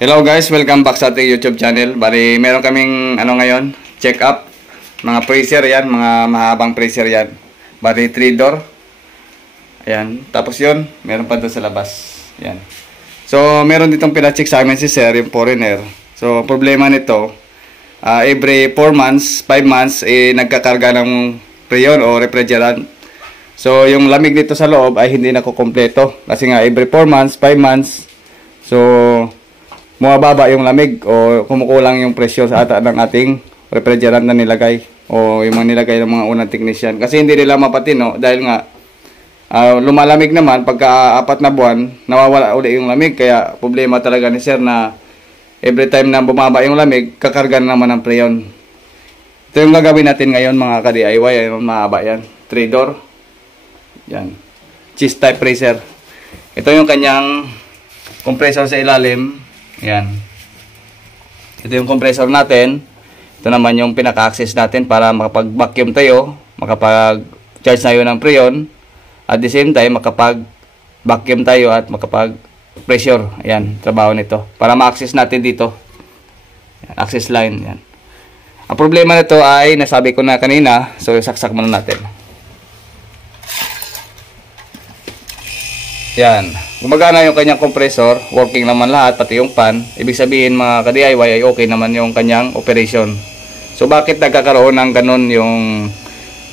Hello guys, welcome back sa ating YouTube channel. Bali, meron kaming ngayon, check up. Mga pressure yan, mga mahabang pressure yan. Bali, 3 door. Ayan, tapos yun, meron pa doon sa labas. Ayan. So, meron ditong pina-check sa amin si Sir, yung foreigner. So, problema nito, every 4 months, 5 months, nagkakarga ng preyon o refrigerant. So, yung lamig dito sa loob ay hindi nakukompleto. Kasi nga, every 4 months, 5 months, so, bumababa yung lamig o kumukulang yung pressure sa ng ating refrigerant na nilagay o yung mga nilagay ng mga unang technician. Kasi hindi nila mapatino dahil nga lumalamig naman pagka 4 na buwan, nawawala uli yung lamig. Kaya problema talaga ni Sir na every time na bumaba yung lamig, kakarga na naman ng preyon. Ito yung gagawin natin ngayon mga ka-DIY. Yung mahaba yan, 3 door. Yan, cheese type pressure. Ito yung kanyang compressor sa ilalim. Yan. Ito yung compressor natin. Ito naman yung pinaka-access natin para makapag-vacuum tayo, makapag-charge tayo ng preyon. At the same time, makapag-vacuum tayo at makapag-pressure. Ayan, trabaho nito. Para ma-access natin dito. Yan, access line. Yan. Ang problema nito ay, nasabi ko na kanina, so saksak muna natin. Yan. Gumagana yung kanyang compressor, working naman lahat, pati yung fan. Ibig sabihin mga ka-DIY ay okay naman yung kanyang operation. So bakit nagkakaroon ng ganun yung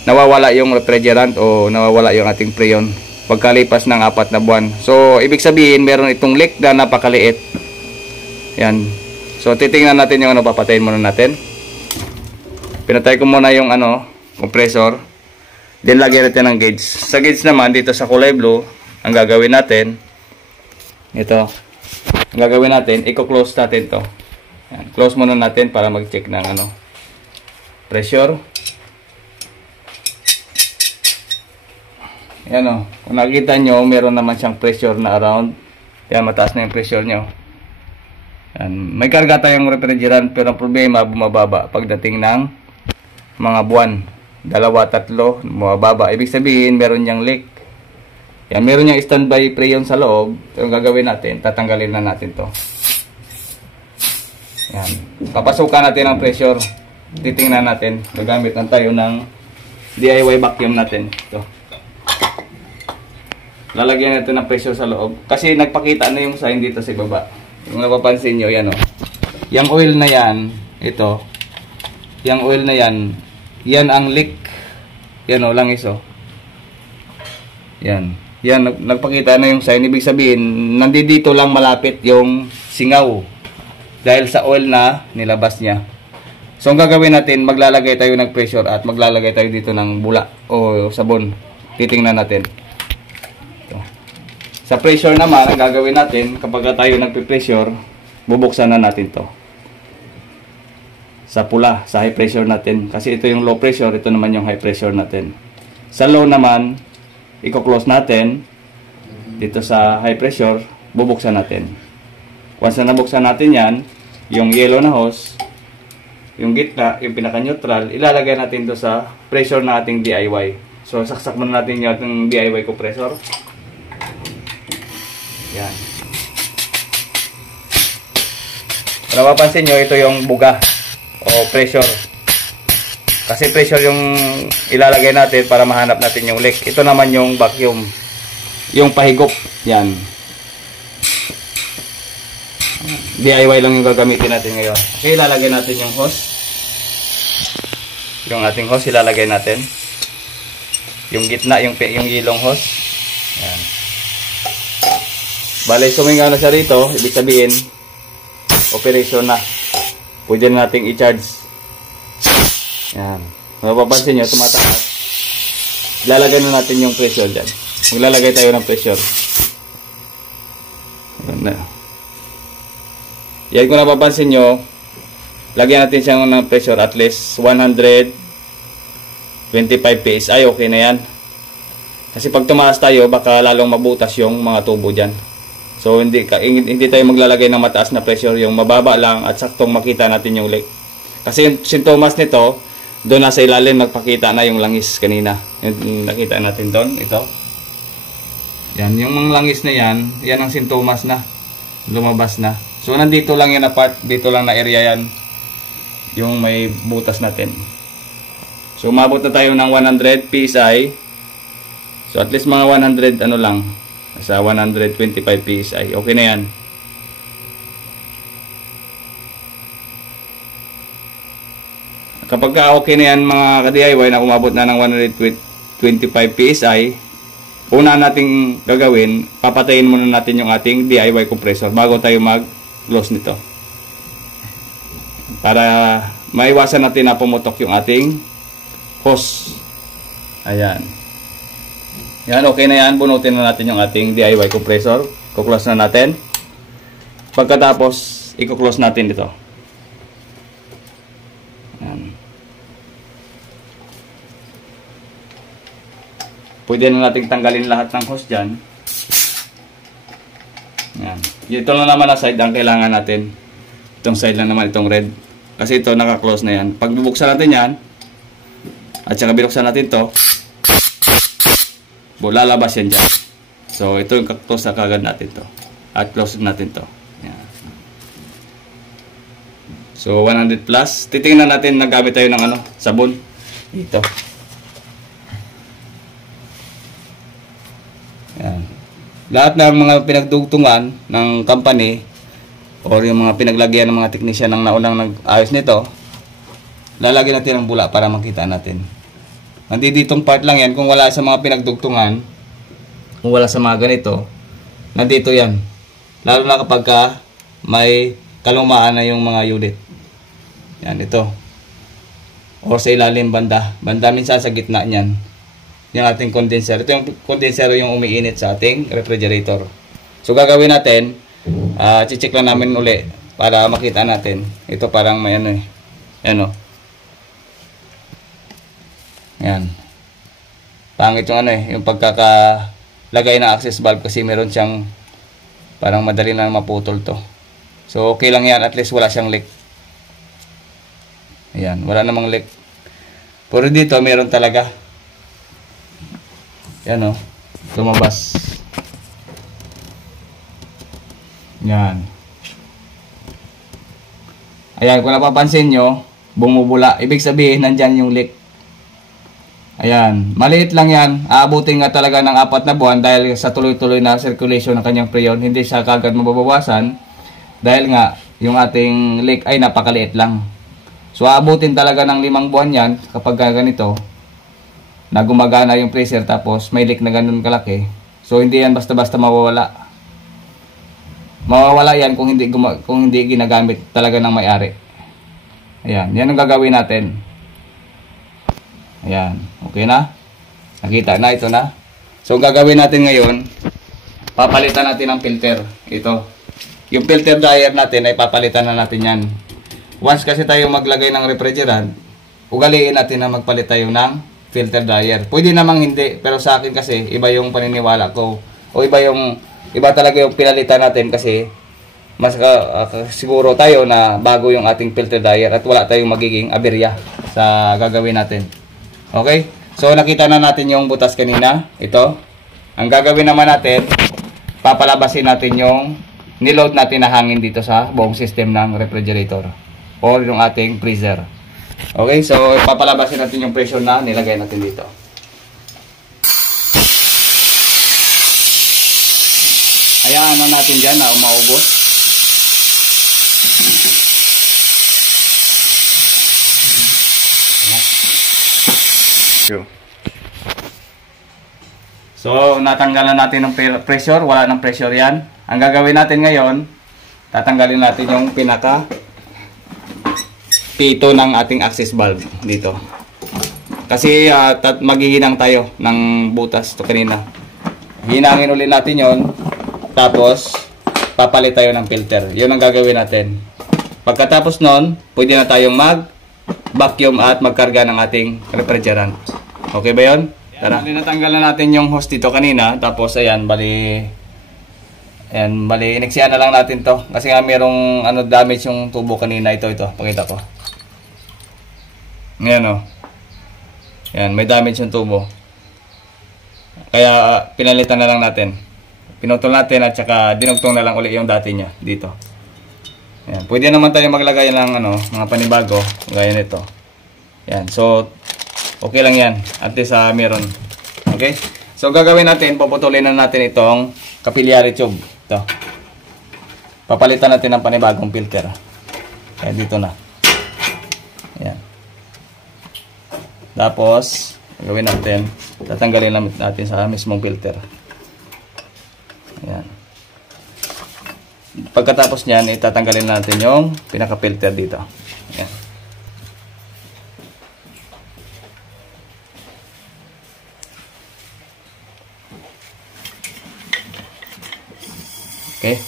nawawala yung refrigerant o nawawala yung ating preyon pagkalipas ng 4 na buwan? So ibig sabihin meron itong leak na napakaliit. Yan. So titingnan natin yung papatayin muna natin. Pinatay ko muna yung compressor. Then lagyan natin ng gauge. Sa gauge naman dito sa kulay blue, ang gagawin natin, ito, ang gagawin natin, i-close natin to. Yan, close muna natin para mag-check ng pressure. Yan kung nakikita nyo, meron naman siyang pressure na around. Yan, mataas na yung pressure nyo. Yan, may karga tayong refrigerant, pero ang problema, bumababa pagdating ng mga buwan. 2, 3, bumababa. Ibig sabihin, meron niyang leak. Yan, meron niyang standby preyon sa loob. Ito yung gagawin natin. Tatanggalin na natin to. Yan. Papasukan natin ang pressure. Titingnan natin. Gagamit lang tayo ng DIY vacuum natin. Ito. Lalagyan natin ng pressure sa loob. Kasi nagpakita na yung sign dito sa ibaba. Kung napapansin nyo, yan yung oil na yan, ito. Yung oil na yan, yan ang leak. Yan langis Yan. Yan, nagpakita na yung sign. Ibig sabihin, nandito lang malapit yung singaw. Dahil sa oil na nilabas niya. So, ang gagawin natin, maglalagay tayo ng pressure at maglalagay tayo dito ng bula o sabon. Titingnan natin. Ito. Sa pressure naman, ang gagawin natin, kapag tayo nagpe-pressure, bubuksan na natin to. Sa pula, sa high pressure natin. Kasi ito yung low pressure, ito naman yung high pressure natin. Sa low naman, i-close natin dito sa high pressure, bubuksan natin. Once na nabuksan natin yan, yung yellow na hose, yung gitna, yung pinaka-neutral, ilalagay natin to sa pressure na ating DIY. So, saksak muna natin yung DIY compressor. Yan. Kung napapansin nyo, ito yung buga o pressure. Kasi pressure yung ilalagay natin para mahanap natin yung leak. Ito naman yung vacuum. Yung pahigop. Yan. DIY lang yung gagamitin natin ngayon. Okay, ilalagay natin yung hose. Yung ating hose ilalagay natin. Yung gitna, yung yellow hose. Yan. Bale, sumingaw na siya rito. Ibig sabihin, operation na. Pwede na nating i-charge. Yan. Mapapansin nyo, tumataas. Ilalagay na natin yung pressure dyan. Maglalagay tayo ng pressure. Yan, kung napapansin nyo, lagyan natin siya ng pressure at least 125 PSI. Okay na yan. Kasi pag tumaas tayo, baka lalong mabutas yung mga tubo dyan. So, hindi tayo maglalagay ng mataas na pressure. Yung mababa lang at saktong makita natin yung leak. Kasi yung sintomas nito, doon nasa ilalim nagpakita na yung langis kanina. Yung nakita natin doon, ito. Yan, yung mga langis na yan, yan ang sintomas na. Lumabas na. So nandito lang yan na part, dito lang na area yan yung may butas natin. So umabot na tayo ng 100 PSI. So at least mga 100 ano lang, sa 125 PSI. Okay na yan. Kapag okay na yan mga ka-DIY na umabot na ng 125 PSI, una nating gagawin, papatayin muna natin yung ating DIY compressor bago tayo mag-close nito. Para maiwasan natin na pumutok yung ating hose. Ayan. Yan, okay na yan. Bunutin na natin yung ating DIY compressor. Kuklose na natin. Pagkatapos, i-close natin ito. Ayan. Pwede na natin tanggalin lahat ng hose dyan. Ayan. Ito lang naman na side ang kailangan natin. Itong side lang naman, itong red. Kasi ito naka-close na yan. Pag bubuksan natin yan, at saka binuksan natin to, lalabas yan dyan. So ito yung close na kagad natin to. At close natin to. Yan. So 100 plus. Titingnan natin, naggamit tayo ng ano, sabon. Dito. Yan. Lahat ng mga pinagdugtungan ng company or yung mga pinaglagyan ng mga technician ng naunang nag-ayos nito, lalagyan natin ng bula para makita natin. Nanditong part lang yan. Kung wala sa mga pinagdugtungan, kung wala sa mga ganito, nandito yan. Lalo na kapag may kalumaan na yung mga unit. Yan, ito. O sa ilalim banda. Banda minsan sa gitna niyan. Yung ating condenser. Ito yung condenser yung umiinit sa ating refrigerator. So gagawin natin, check lang namin uli para makita natin. Ito parang may ano eh. Ano. Yan. Pangit yung ano eh, yung pagkakalagay ng access valve kasi meron siyang parang madali na maputol to. So okay lang yan, at least wala siyang leak. Ayan, wala namang leak. Pero dito meron talaga. Yan o, lumabas. Yan. Ayan, kung napapansin nyo, bumubula. Ibig sabihin, nandyan yung leak. Ayan, maliit lang yan. Aabutin nga talaga ng 4 na buwan dahil sa tuloy-tuloy na circulation ng kanyang preyon. Hindi siya kagad mababawasan dahil nga yung ating leak ay napakaliit lang. So aabutin talaga ng 5 buwan yan kapag ganito na gumagana yung pressure tapos may leak na ganun kalaki. So hindi yan basta-basta mawawala. Mawawala yan kung hindi ginagamit talaga ng may-ari. Ayan, yan ang gagawin natin. Ayan, okay na? Nakita na, ito na. So, ang gagawin natin ngayon, papalitan natin ang filter. Ito. Yung filter dryer natin ay papalitan na natin yan. Once kasi tayo maglagay ng refrigerant, ugaliin natin na magpalit tayo ng filter dryer. Pwede namang hindi, pero sa akin kasi, iba yung paniniwala ko. O iba talaga yung pinalitan natin kasi mas siguro tayo na bago yung ating filter dryer at wala tayong magiging aberya sa gagawin natin. Okay? So, nakita na natin yung butas kanina. Ito. Ang gagawin naman natin, papalabasin natin yung niload natin na hangin dito sa buong system ng refrigerator or yung ating freezer. Okay? So, papalabasin natin yung pressure na nilagay natin dito. Hayaan na natin dyan na umaubos. So, natanggalan natin ng pressure. Wala ng pressure yan. Ang gagawin natin ngayon, tatanggalin natin yung pinaka pito ng ating access valve dito. Kasi maghihinang tayo ng butas to kanina. Hinangin ulit natin yon. Tapos, papalit tayo ng filter. Yun ang gagawin natin. Pagkatapos nun, pwede na tayong mag-vacuum at magkarga ng ating refrigerant. Okay ba yun? Tara. Natanggalan natin yung hose dito kanina. Tapos, ayan, bali, iniksiyan na lang natin to. Kasi nga merong damage yung tubo kanina. Ito. Pakita ko. Ngayon, o. Ayan, may damage yung tubo. Kaya, pinalitan na lang natin. Pinutol natin at saka dinugtong na lang ulit yung dati niya dito. Ayan. Pwede naman tayo maglagay ng ano, mga panibago. Gaya nito. Ayan. So, okay lang yan. At least meron. Okay? So, gagawin natin, puputulin na natin itong capillary tube. Ito. Papalitan natin ng panibagong filter. Ayan, dito na. Ayan. Tapos, gagawin natin, tatanggalin natin sa mismong filter. Ayan. Pagkatapos nyan, itatanggalin natin yung pinaka-filter dito. Ayan. Okay.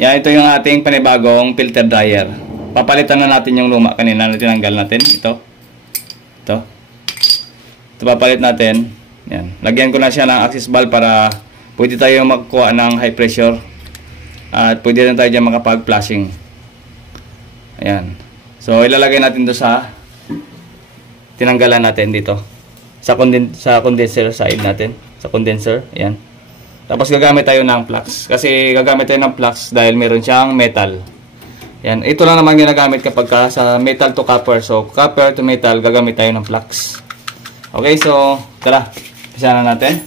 Yan, ito yung ating panibagong filter dryer. Papalitan na natin yung luma kanina na tinanggal natin. Ito. Ito papalit natin. Yan. Lagyan ko na siya ng access valve para pwede tayo magkuha ng high pressure. At pwede rin tayo dyan makapag-flushing. Ayan. So, ilalagay natin doon sa tinanggalan natin dito. Sa condenser side natin. Sa condenser. Ayan. Tapos gagamit tayo ng flux. Kasi gagamit tayo ng flux dahil meron siyang metal. Yan. Ito lang naman ginagamit kapag sa metal to copper. So, copper to metal, gagamit tayo ng flux. Okay, so, tara. Pisa na natin.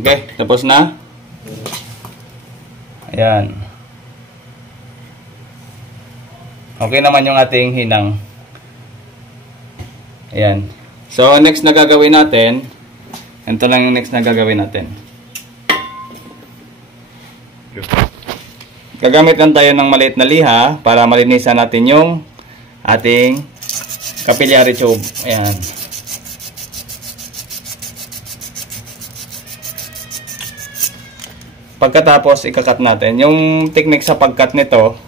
Okay, tapos na. Ayan. Okay naman yung ating hinang. Ayan. So, next na gagawin natin, ito lang yung next na gagawin natin. Gagamit lang tayo ng maliit na liha para malinisan natin yung ating capillary tube. Ayan. Pagkatapos, ikakat natin. Yung technique sa pagkat nito,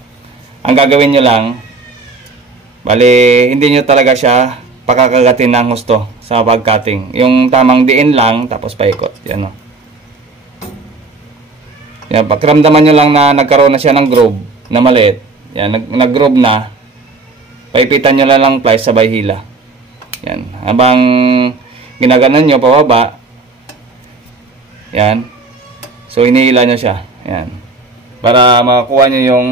ang gagawin nyo lang, bali, hindi nyo talaga siya pakakagatin ng gusto sa pagcutting. Yung tamang diin lang, tapos paikot. Yan o. Yan, pakiramdaman nyo lang na nagkaroon na siya ng groove na maliit. Yan, nag-groove na. Paipitan nyo lang plies sabay hila. Yan. Habang ginaganan nyo pababa, yan. So, inihila nyo siya. Yan. Para makakuha nyo yung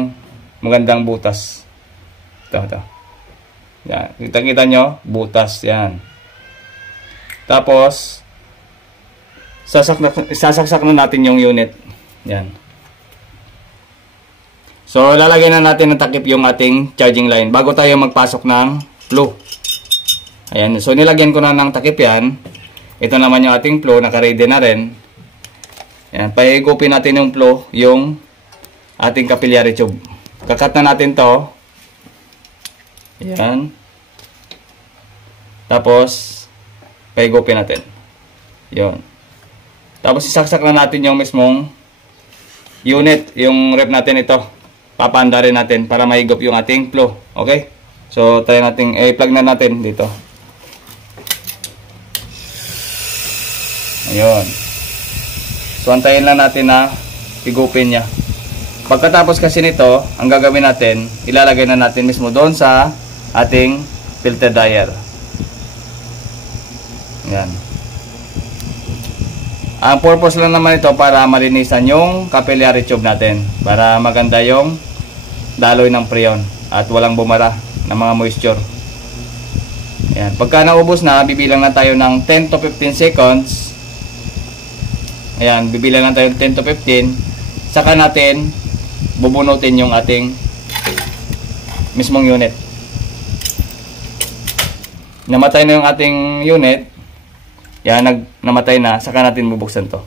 magandang butas. Ito. Yan. Kita-kita nyo, butas. Yan. Tapos, sasaksak na natin yung unit. Yan. So, lalagay na natin ng takip yung ating charging line bago tayo magpasok ng flow. Ayan. So, nilagyan ko na ng takip yan. Ito naman yung ating flow. Naka-ready na rin. Yan, paigupin natin yung flow, yung ating capillary tube. Kakat na natin to. Yan. Tapos, paigupin natin. Yun. Tapos, isaksak na natin yung mismong unit. Yung rep natin ito. Papanda rin natin para maigop yung ating flow. Okay? So, tayo natin, i-plug na natin dito. Ayun. So, antayin lang natin na igupin niya. Pagkatapos kasi nito, ang gagawin natin, ilalagay na natin mismo doon sa ating filter dryer. Yan. Ang purpose lang naman ito para malinisan yung capillary tube natin. Para maganda yung daloy ng freon at walang bumara ng mga moisture. Yan. Pagka naubos na, bibilang na tayo ng 10 to 15 seconds. Ayan, bibilang lang tayo 10 to 15. Saka natin bubunutin yung ating mismong unit. Namatay na yung ating unit. Yan, namatay na. Saka natin bubuksan to.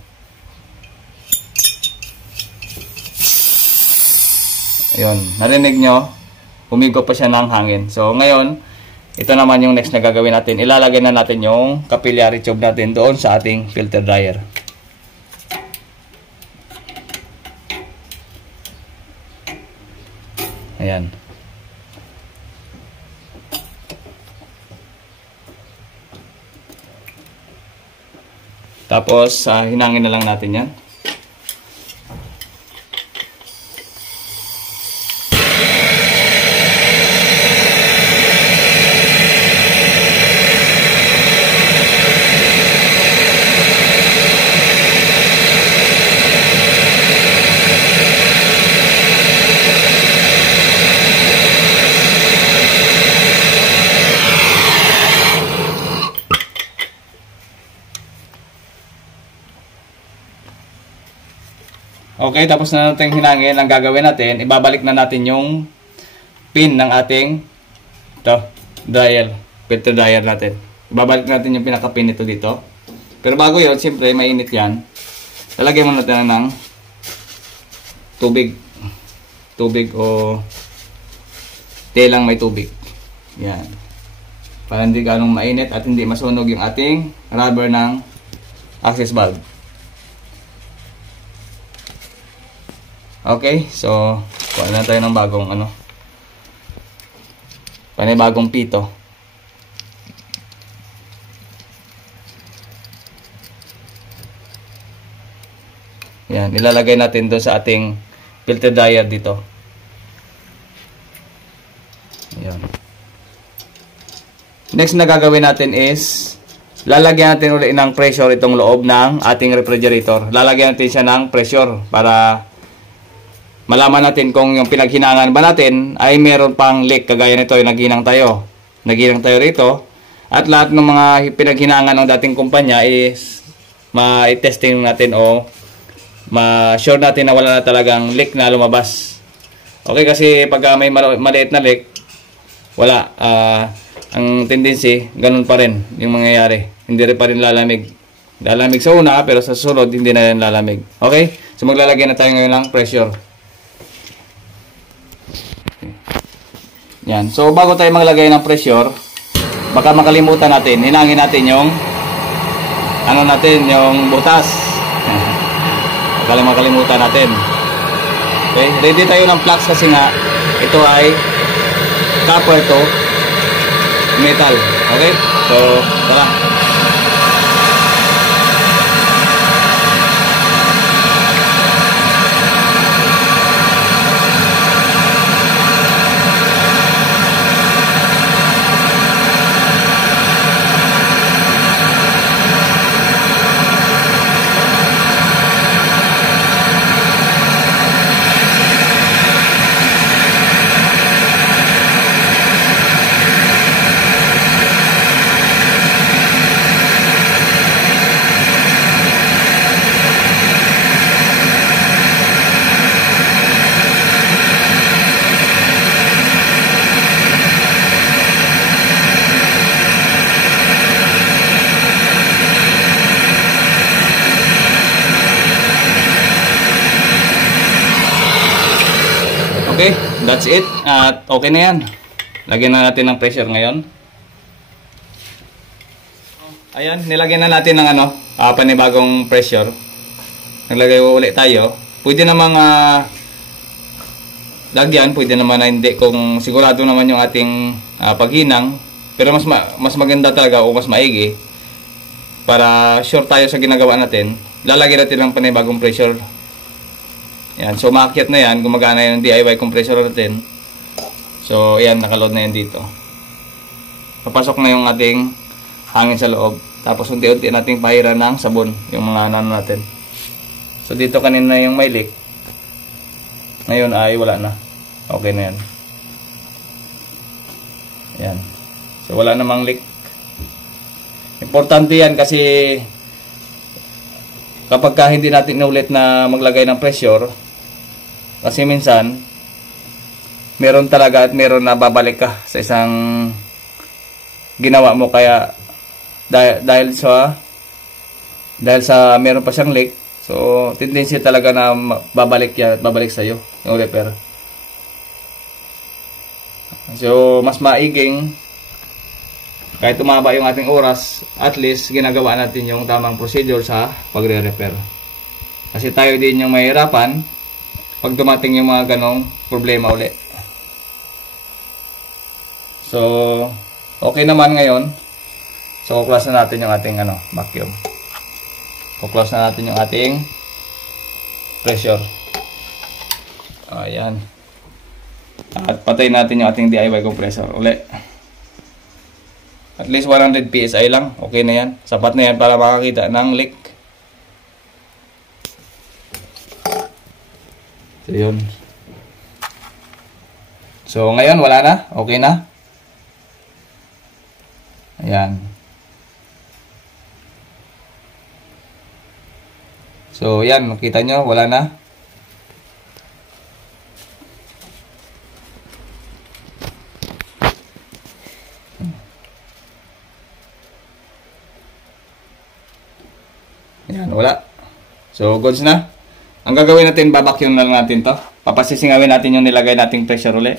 Ayun, narinig nyo? Humigo pa siya ng hangin. So, ngayon, ito naman yung next na gagawin natin. Ilalagay na natin yung capillary tube natin doon sa ating filter dryer. Ayan. Tapos, hinangin na lang natin yan. Okay, tapos na natin hinangin. Ang gagawin natin, ibabalik na natin yung pin ng ating dryer, filter dryer natin. Ibabalik natin yung pinaka-pin nito dito. Pero bago yun, siyempre mainit yan. Lalagyan mo natin ng tubig. Tubig o telang may tubig. Yan. Para hindi ganong mainit at hindi masunog yung ating rubber ng access valve. Okay, so kuha na tayo ng bagong panibagong pito. Yan, ilalagay natin doon sa ating filter dryer dito. Yan. Next na gagawin natin is lalagyan natin ulit ng pressure itong loob ng ating refrigerator. Lalagyan natin siya ng pressure para malaman natin kung yung pinaghinangan ba natin ay meron pang leak. Kagaya nito, yung naghinang tayo rito. At lahat ng mga pinaghinangan ng dating kumpanya is ma-testing natin o ma-sure natin na wala na talagang leak na lumabas. Okay, kasi pag may maliit na leak, wala. Ang tendency, ganun pa rin yung mangyayari. Hindi rin pa rin lalamig. Lalamig sa una, pero sa susunod, hindi na rin lalamig. Okay? So maglalagay na tayo ngayon ng pressure. Yan. So, bago tayo maglagay ng pressure, baka makalimutan natin. Hinangin natin yung yung butas. Baka makalimutan natin. Okay? Ready tayo ng flux kasi nga ito ay copper to metal. Okay? So, tara. Okay, that's it. At okay na yan. Lagyan na natin ng pressure ngayon. Ayan, nilagyan na natin ng panibagong pressure. Naglagay ulit tayo. Pwede namang lagyan, pwede naman na hindi kung sigurado naman yung ating paghinang. Pero mas maganda talaga o mas maigi para sure tayo sa ginagawa natin. Lalagyan natin ng panibagong pressure. Yan, so maakyat na yan, gumagana yung DIY compressor natin. So ayan, nakaload na yan dito. Papasok na yung ating hangin sa loob. Tapos unti-unti nating pahiran ng sabon yung mga natin. So dito kanina yung may leak. Ngayon ay wala na. Okay na yan. Ayan. So wala namang leak. Importante yan kasi kapag hindi natin inulit na maglagay ng pressure, kasi minsan meron talaga at meron na babalik ka sa isang ginawa mo, kaya dahil sa meron pa siyang leak, so tendency talaga na babalik yan at babalik sa iyo yung repair. So mas maiging kahit tumaba yung ating oras, at least ginagawa natin yung tamang procedure sa pagre-repair. Kasi tayo din yung mahirapan pag dumating yung mga ganong problema uli. So okay naman ngayon. So kuklose na natin yung ating vacuum. Kuklose na natin yung ating pressure. Ayan. At patay natin yung ating DIY compressor uli. At least 100 PSI lang. Okay na yan. Sapat na yan para makakita ng leak. So yun. So ngayon wala na. Okay na. Ayan. So yan, makita nyo, wala na. Yan, wala. So goods na. Ang gagawin natin, babacuum na lang natin to. Papasisingawin natin yung nilagay nating pressure uli.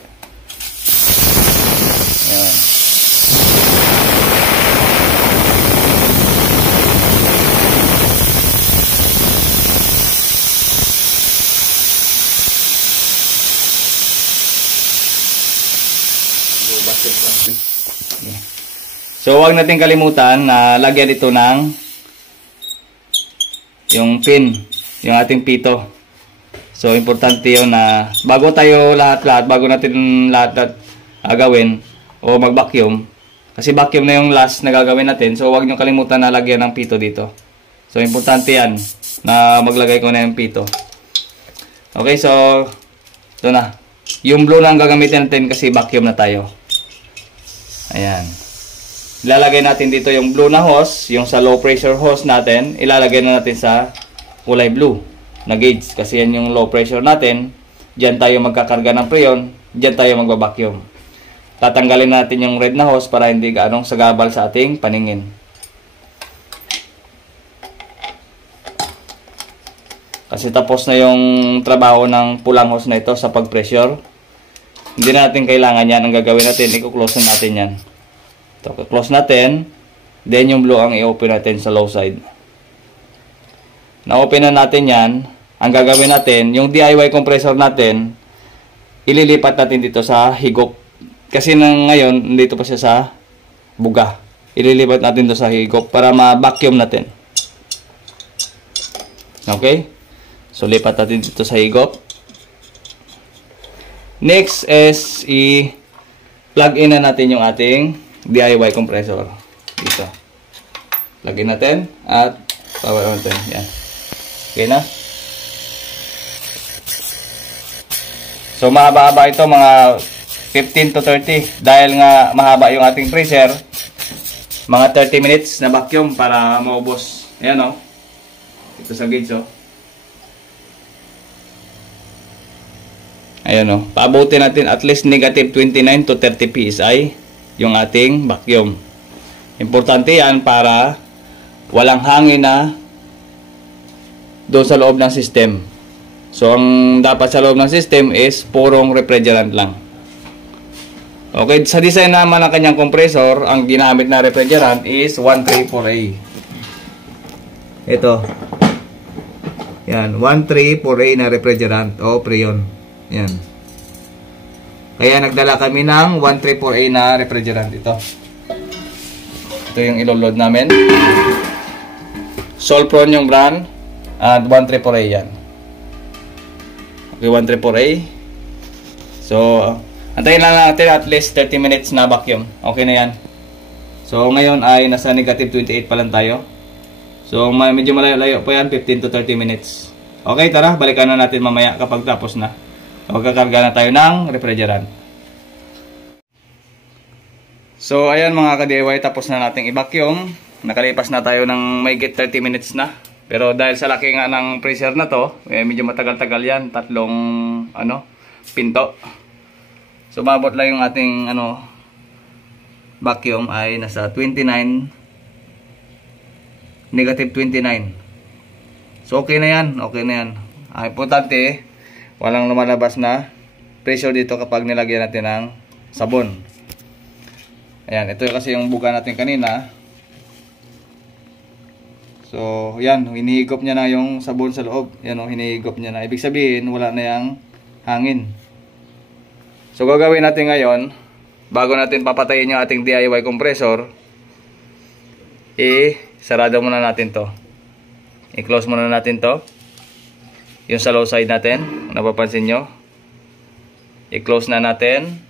Yan. So huwag natin kalimutan na lagyan ito ng yung pin, yung ating pito. So importante yun na bago tayo bago natin lahat gawin o mag-vacuum, kasi vacuum na yung last na gagawin natin. So huwag nyo kalimutan na lagyan ng pito dito. So importante yan na maglagay ko na yung pito. Okay, so ito na. Yung blue lang gagamitin natin kasi vacuum na tayo. Ayan. Ilalagay natin dito yung blue na hose, yung sa low pressure hose natin, ilalagay na natin sa kulay blue na gauge kasi yan yung low pressure natin. Diyan tayo magkakarga ng preyon, diyan tayo magba-vacuum. Tatanggalin natin yung red na hose para hindi gaanong sagabal sa ating paningin. Kasi tapos na yung trabaho ng pulang hose na ito sa pag-pressure. Hindi natin kailangan yan. Ang gagawin natin, i-close natin yan. So, close natin, then yung blue ang i-open natin sa low side. Na-open na natin yan. Ang gagawin natin, yung DIY compressor natin, ililipat natin dito sa higop. Kasi ngayon, dito pa siya sa buga. Ililipat natin dito sa higop para ma-vacuum natin. Okay? So, lipat natin dito sa higop. Next is i-plug in na natin yung ating DIY compressor dito. Lagyan natin at power on natin. Yan. Okay na. So mahaba-haba ito, mga 15 to 30. Dahil nga mahaba yung ating freezer, mga 30 minutes na vacuum para maubos. Ayan o. Ito sa gauge o. Ayan o. Paabutin natin at least negative 29 to 30 PSI yung ating vacuum. Importante yan para walang hangin na doon sa loob ng system. So ang dapat sa loob ng system is purong refrigerant lang. Okay, sa design naman ng kanyang compressor, ang ginamit na refrigerant is 134A. Ito. Yan, 134A na refrigerant o Freon. Yan. Kaya nagdala kami ng 134A na refrigerant. Ito yung ilo-load namin. Solpron yung brand at 134A yan. Okay, 134A. So, antayin lang natin at least 30 minutes na vacuum. Okay na yan. So, ngayon ay nasa negative 28 pa lang tayo. So, medyo malayo pa yan, 15 to 30 minutes. Okay, tara, balikan na natin mamaya kapag tapos na. Magkakarga na tayo ng refrigerant. So, ayan mga ka-DIY, tapos na nating i-vacuum. Nakalipas na tayo ng mahigit 30 minutes na. Pero dahil sa laki nga ng freezer na to, medyo matagal-tagal yan. Tatlong pinto. So, mabot lang yung ating vacuum ay nasa 29, negative 29. So, okay na yan. Okay na yan. Ang importante, walang lumalabas na pressure dito kapag nilagyan natin ng sabon. Ayan, ito kasi yung buga natin kanina. So, yan, hinihigop niya na yung sabon sa loob. Yan o, hinihigop niya na. Ibig sabihin, wala na yung hangin. So, gagawin natin ngayon, bago natin papatayin yung ating DIY compressor, sarado muna natin to. I-close muna natin to. Yung sa low side natin, napapansin nyo. I-close na natin.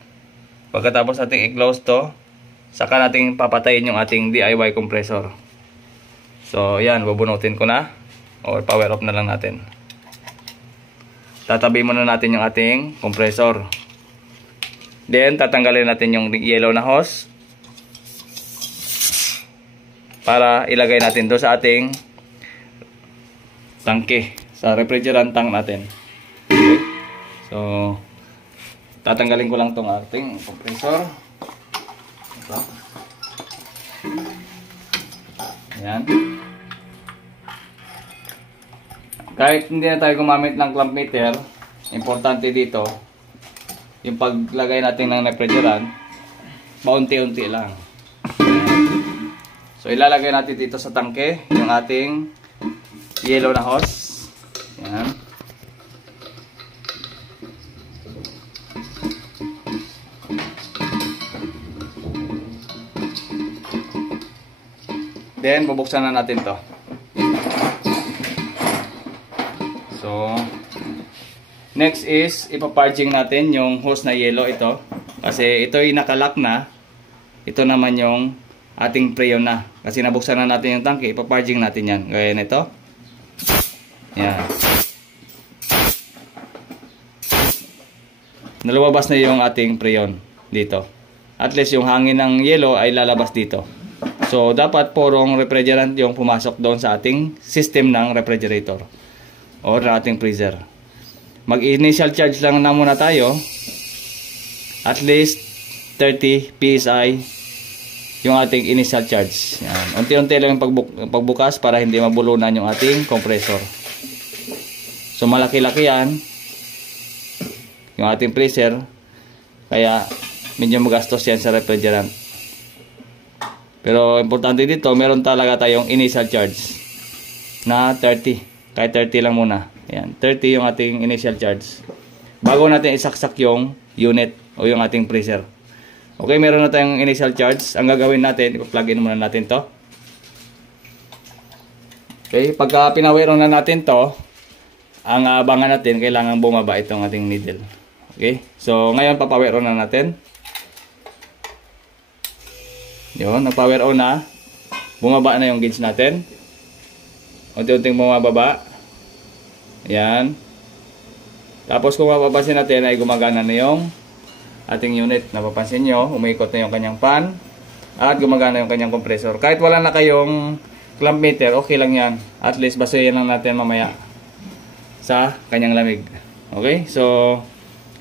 Pagkatapos natin i-close to, saka natin papatayin yung ating DIY compressor. So, yan, bubunutin ko na. Or power off na lang natin. Tatabi muna natin yung ating compressor. Then, tatanggalin natin yung yellow na hose. Para ilagay natin to sa ating tangke. Sa refrigerant tank natin. Okay. So, tatanggalin ko lang tong ating compressor. Ito. Ayan. Kahit hindi na tayo gumamit ng clamp meter, importante dito, yung paglagay natin ng refrigerant, paunti-unti lang. So, ilalagay natin dito sa tangke, yung ating yellow na hose. Ayan. Then, bubuksan na natin to. So, next is, ipaparging natin yung hose na yellow ito. Kasi ito yung nakalock na. Ito naman yung ating Freon na. Kasi nabuksan na natin yung tangke, ipaparging natin yan. Gaya nito. Yan. Nalabas na yung ating Freon dito. At least yung hangin ng yellow ay lalabas dito. So, dapat purong refrigerant yung pumasok doon sa ating system ng refrigerator or ating freezer. Mag-initial charge lang na muna tayo. At least 30 PSI yung ating initial charge. Yan. Unti-unti lang yung pagbukas para hindi mabulunan yung ating compressor. So, malaki-laki yan yung ating freezer. Kaya, medyo magastos yan sa refrigerant. Pero importante dito, meron talaga tayong initial charge na 30. Kahit 30 lang muna. Ayan, 30 yung ating initial charge. Bago natin isaksak yung unit o yung ating freezer. Okay, meron na tayong initial charge. Ang gagawin natin, ipa-plug in muna natin to. Okay, pagka pinawiro na natin to, ang abangan natin, kailangan bumaba itong ating needle. Okay, so ngayon papawiro na natin. Yun, nag-power on na. Bumaba na yung gauge natin. Unti-unting bumababa. Ayan. Tapos kung mapapansin natin ay gumagana na yung ating unit. Napapansin nyo, umiikot na yung kanyang fan. At gumagana yung kanyang compressor. Kahit wala na kayong clamp meter, okay lang yan. At least basuhin lang natin mamaya sa kanyang lamig. Okay, so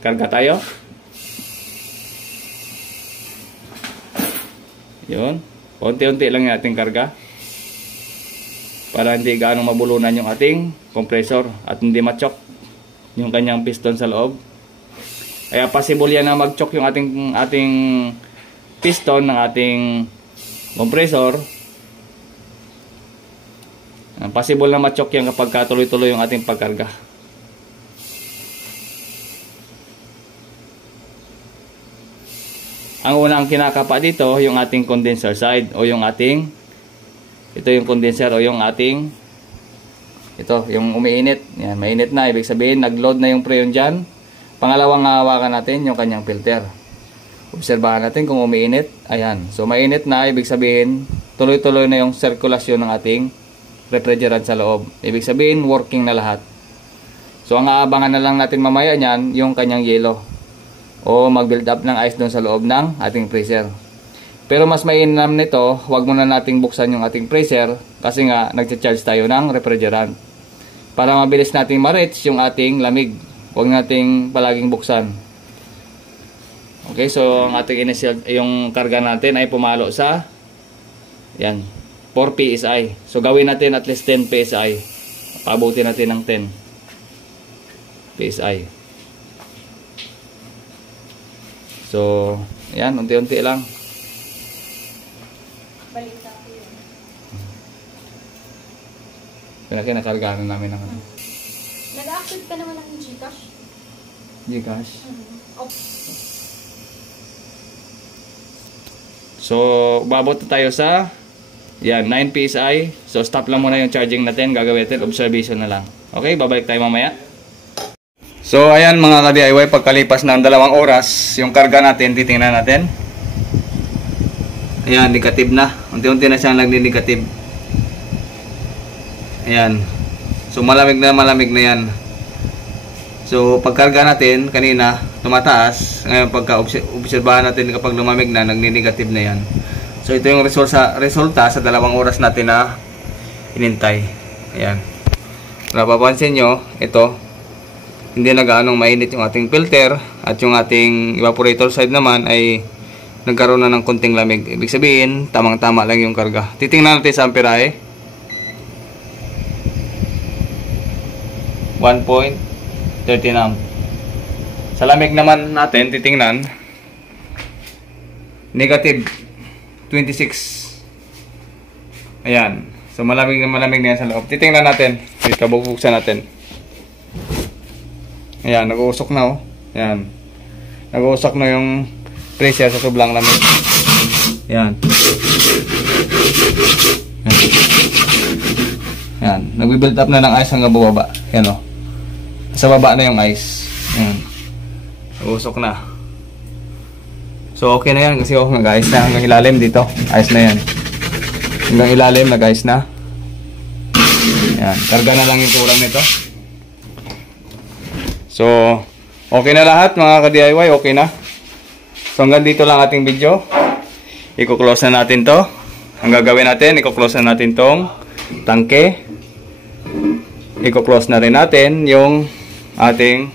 karga tayo. Yun. Unti-unti lang yung ating karga. Para hindi gaano mabulunan yung ating compressor at hindi machok yung kanyang piston sa loob. Kaya possible yan na mag-choke yung ating piston ng ating compressor. Possible na ma-choke yan kapag tuloy-tuloy yung ating pagkarga. Ang unang kinakapa dito yung ating condenser side o yung ating ito yung condenser o yung ating ito yung umiinit. Yan, mainit na, ibig sabihin nag-load na yung preyon diyan. Pangalawang hawakan natin yung kanyang filter. Obserbahan natin kung umiinit. Ayan. So mainit na, ibig sabihin tuloy-tuloy na yung sirkulasyon ng ating refrigerant sa loob. Ibig sabihin working na lahat. So ang aabangan na lang natin mamaya niyan yung kanyang yelo o mag-build up ng ice doon sa loob ng ating freezer. Pero mas mainam nito, huwag muna nating buksan yung ating freezer kasi nga nagcha-charge tayo ng refrigerant. Para mabilis nating ma-reach yung ating lamig, huwag nating palaging buksan. Okay, so ang ating initial, yung karga natin ay pumalo sa yan, 4 PSI. So gawin natin at least 10 PSI. Pabuti natin ng 10 PSI. So, yan, unti-unti lang. Balita ko yun. Nakarga na namin ng Nag-accept ka naman ng Gcash? Gcash? Okay. So, babot na tayo sa yan, 9 PSI. So, stop lang muna yung charging natin. Gagawin natin, observation na lang. Okay, babalik tayo mamaya. So, ayan mga ka-DIY, pagkalipas ng 2 oras, yung karga natin, titingnan natin. Ayan, negative na. Unti-unti na siyang nagni-negative. Ayan. So, malamig na yan. So, pagkarga natin, kanina, tumataas. Ngayon, pagka-obserbahan natin kapag lumamig na, nagni-negative na yan. So, ito yung resulta sa 2 oras natin na inintay. Ayan. Napapansin nyo, ito, hindi na gaanong mainit yung ating filter at yung ating evaporator side naman ay nagkaroon na ng konting lamig. Ibig sabihin, tamang-tama lang yung karga. Titingnan natin sa amperahe. 1.13 amp. Sa lamig naman natin, titingnan. Negative 26. Ayan. So malamig na yan sa loob. Titingnan natin. Dito, bubuksan natin. Ayan, nag-uusok na oh. Ayan. Nag-uusok na yung pressure sa sobrang lamig. Ayan. Ayan. Nag-build up na ng ice hanggang bababa. Ayan oh. Sa baba na yung ice. Ayan. Nag-uusok na. So okay na yan kasi oh, nag-ice na hanggang ilalim dito. Ice na yan. Hanggang ilalim, nag-ice na. Ayan. Karga na lang yung kulang nito. So, okay na lahat mga ka-DIY, okay na. So, hanggang dito lang ating video. I-close na natin to. Ang gagawin natin, i-close na natin tong tangke. I-close na rin natin yung ating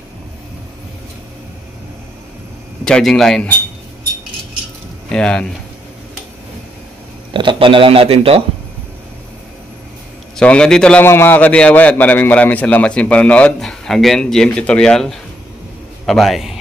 charging line. Ayan. Tatakpan na lang natin to. So hanggang dito lamang mga ka-DIY at maraming salamat sa inyong panonood. Again, GM Tutorial. Bye-bye.